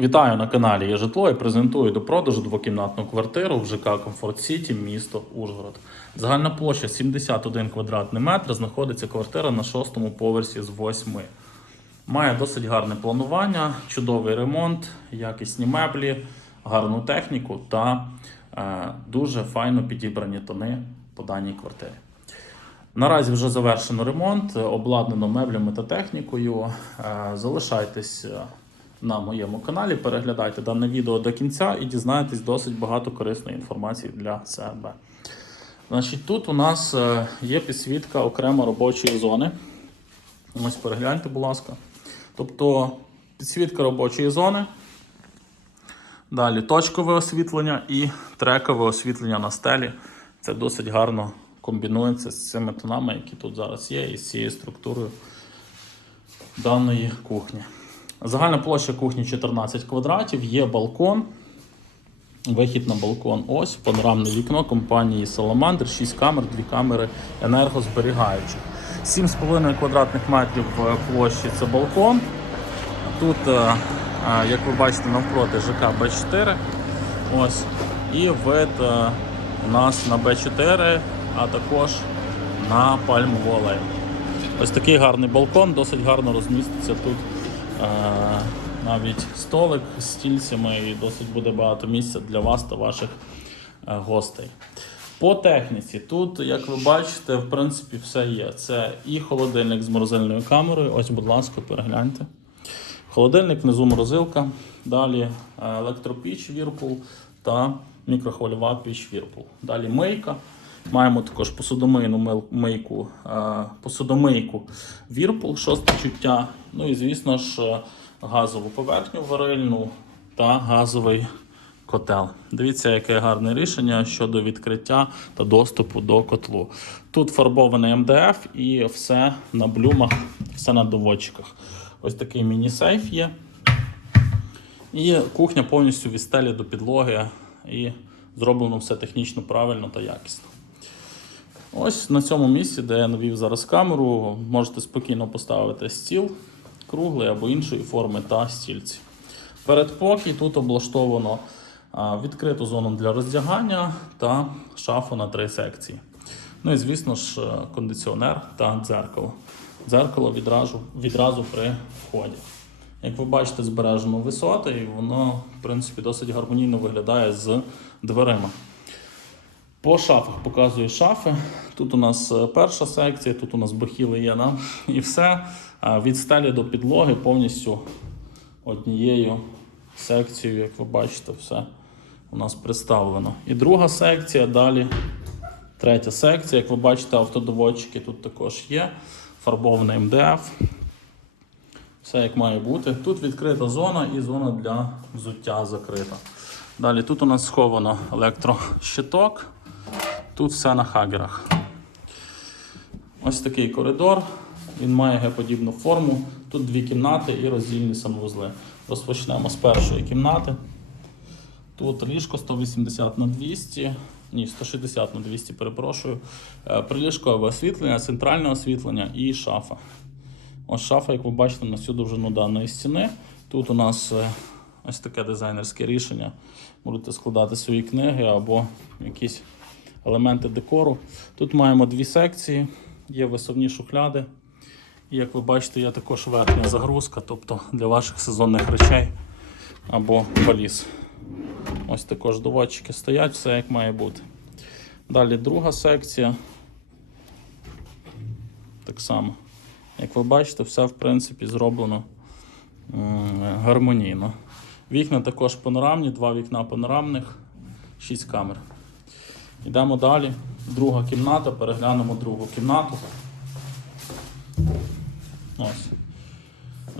Вітаю на каналі «Є житло» і презентую до продажу двокімнатну квартиру в ЖК Комфорт Сіті, місто Ужгород. Загальна площа 71 квадратний метр. Знаходиться квартира на шостому поверсі з восьми. Має досить гарне планування, чудовий ремонт, якісні меблі, гарну техніку та е, дуже файно підібрані тони по даній квартирі. Наразі вже завершено ремонт, обладнано меблями та технікою. Е, Залишайтесь е, на моєму каналі, переглядайте дане відео до кінця і дізнаєтесь досить багато корисної інформації для себе. Значить, тут у нас е, є підсвітка окремо робочої зони. Ось перегляньте, будь ласка. Тобто підсвітка робочої зони. Далі точкове освітлення і трекове освітлення на стелі. Це досить гарно комбінується з цими тонами, які тут зараз є, і з цією структурою даної кухні. Загальна площа кухні 14 квадратів, є балкон. Вихід на балкон ось, панорамне вікно компанії Salamander, 6 камер, 2 камери енергозберігаючих. 7,5 квадратних метрів площі це балкон. Тут, е, е, як ви бачите, навпроти ЖК Б4. Ось. І вид е, у нас на Б4, а також на пальмову алею. Ось такий гарний балкон, досить гарно розміститься тут. Навіть столик з стільцями і досить буде багато місця для вас та ваших е, гостей. По техніці, тут, як ви бачите, в принципі, все є. Це і холодильник з морозильною камерою. Ось, будь ласка, перегляньте. Холодильник, внизу морозилка, далі е, електропіч Whirlpool та мікрохвильова піч Whirlpool. Далі мийка. Маємо також посудомийну мийку, е, посудомийку Whirlpool, шосте чуття. Ну і, звісно ж, е, газову поверхню варильну та газовий котел. Дивіться, яке гарне рішення щодо відкриття та доступу до котлу. Тут фарбований МДФ і все на блюмах, все на доводчиках. Ось такий міні-сейф є. І кухня повністю від стелі до підлоги. І зроблено все технічно правильно та якісно. Ось на цьому місці, де я навів зараз камеру, можете спокійно поставити стіл круглий або іншої форми та стільці. Передпокій тут облаштовано відкриту зону для роздягання та шафу на три секції. Ну і звісно ж, е, кондиціонер та дзеркало. Дзеркало відразу, відразу при вході. Як ви бачите, збережено висоти, і воно, в принципі, досить гармонійно виглядає з дверима. По шафах показую шафи. Тут у нас е, перша секція, тут у нас бахіли є, да? і все. Від стелі до підлоги повністю однією секцією, як ви бачите, все у нас представлено. І друга секція, далі третя секція. Як ви бачите, автодоводчики тут також є. Фарбований МДФ. Все як має бути. Тут відкрита зона і зона для взуття закрита. Далі тут у нас сховано електрощиток. Тут все на хагерах. Ось такий коридор. Він має Г-подібну форму. Тут дві кімнати і роздільні санвузли. Розпочнемо з першої кімнати. Тут ліжко 180 на 200, ні, 160 на 200, перепрошую. Е, Приліжкове освітлення, центральне освітлення і шафа. Ось шафа, як ви бачите, на всю довжину даної стіни. Тут у нас е, ось таке дизайнерське рішення. Можете складати свої книги або якісь елементи декору. Тут маємо дві секції, є висувні шухляди. І як ви бачите, є також верхня загрузка, тобто для ваших сезонних речей або валіз. Ось також доводчики стоять, все як має бути. Далі друга секція. Так само. Як ви бачите, все в принципі зроблено гармонійно. Вікна також панорамні, два вікна панорамних, 6 камер. Йдемо далі. Друга кімната, переглянемо другу кімнату. Ось.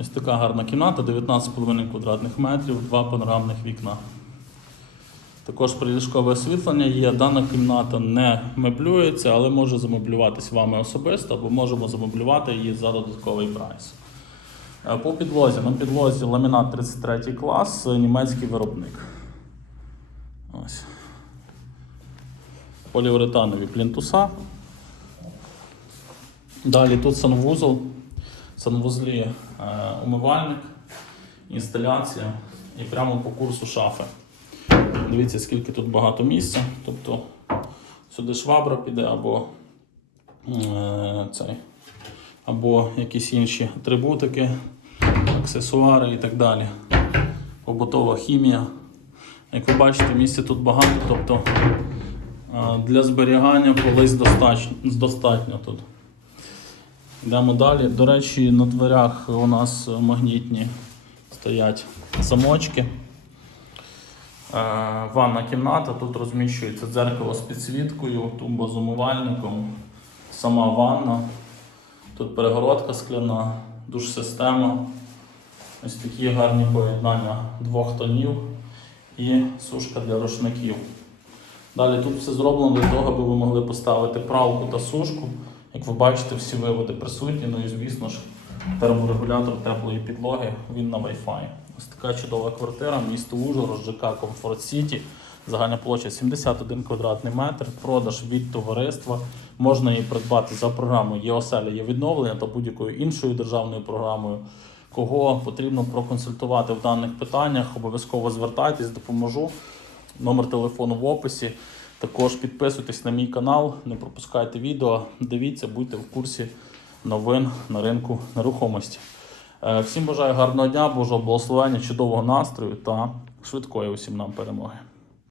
Ось така гарна кімната, 19,5 квадратних метрів, два панорамних вікна. Також приліжкове освітлення є. Дана кімната не меблюється, але може замеблюватись вами особисто, або можемо замеблювати її за додатковий прайс. Е, По підлозі. На підлозі ламінат 33 клас, е, німецький виробник. Ось. Поліуретанові плінтуса. Далі тут санвузол. Санвузлі е, умивальник, інсталяція. і прямо по курсу шафи. Дивіться, скільки тут багато місця. Тобто сюди швабра піде або е, цей, або якісь інші атрибутики, аксесуари і так далі. Побутова хімія. Як ви бачите, місця тут багато, тобто для зберігання полиць достатньо, достатньо тут. Йдемо далі. До речі, на дверях у нас магнітні стоять замочки. Е, Ванна кімната, тут розміщується дзеркало з підсвіткою, тумба з умивальником, сама ванна. Тут перегородка скляна, душ-система. Ось такі гарні поєднання двох тонів і сушка для рушників. Далі тут все зроблено для того, аби ви могли поставити пралку та сушку. Як ви бачите, всі виводи присутні, ну і звісно ж, терморегулятор теплої підлоги, він на Wi-Fi. Ось така чудова квартира, місто Ужгород, ЖК Комфорт Сіті. Загальна площа 71 квадратний метр, продаж від товариства. Можна її придбати за програмою «Є оселя, є відновлення» та будь-якою іншою державною програмою. Кого потрібно проконсультувати в даних питаннях, обов'язково звертайтесь, допоможу. Номер телефону в описі. Також підписуйтесь на мій канал, не пропускайте відео, дивіться, будьте в курсі новин на ринку нерухомості. Е, Всім бажаю гарного дня, Божого благословення, чудового настрою та швидкої усім нам перемоги.